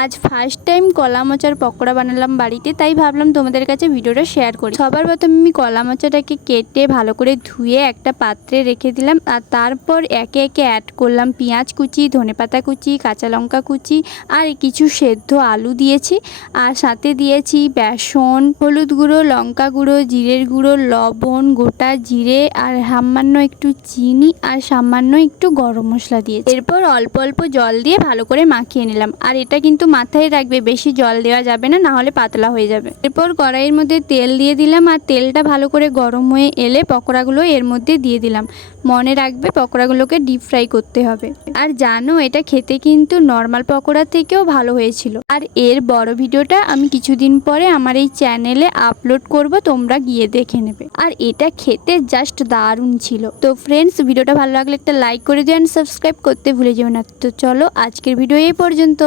আজ first time কলা মোচার পকোড়া বানালাম বাড়িতে, তাই ভাবলাম তোমাদের কাছে ভিডিওটা শেয়ার করি। সবার প্রথমে আমি কলা মোচাটাকে কেটে ভালো করে ধুয়ে একটা পাত্রে রেখে দিলাম, আর তারপর একে একে অ্যাড করলাম পেঁয়াজ কুচি, ধনেপাতা কুচি, কাঁচা লঙ্কা কুচি আর কিছু সেদ্ধ আলু দিয়েছি। আর সাথে দিয়েছি বেসন, হলুদ গুঁড়ো, লঙ্কা গুঁড়ো, জিরের গুঁড়ো, লবণ, গোটা জিরে আর সামান্য একটু চিনি আর সামান্য একটু গরম মশলা দিয়েছি। এরপর অল্প অল্প জল দিয়ে ভালো করে মাখিয়ে নিলাম। আর এটা কিন্তু মাথায় রাখবে, বেশি জল দেওয়া যাবে না, নাহলে পাতলা হয়ে যাবে। এরপর কড়াইয়ের মধ্যে তেল দিয়ে দিলাম, আর তেলটা ভালো করে গরম হয়ে এলে পকোড়াগুলো এর মধ্যে দিয়ে দিলাম। মনে রাখবে পকোড়াগুলোকে ডিপ ফ্রাই করতে হবে। আর জানো, এটা খেতে কিন্তু নর্মাল পকোড়া থেকেও ভালো হয়েছিল। আর এর বড় ভিডিওটা আমি কিছুদিন পরে আমার এই চ্যানেলে আপলোড করব, তোমরা গিয়ে দেখে নেবে। আর এটা খেতে জাস্ট দারুণ ছিল। তো ফ্রেন্ডস, ভিডিওটা ভালো লাগলে একটা লাইক করে দিও, অ্যান্ড সাবস্ক্রাইব করতে ভুলে যেও না। তো চলো, আজকের ভিডিও এই পর্যন্ত।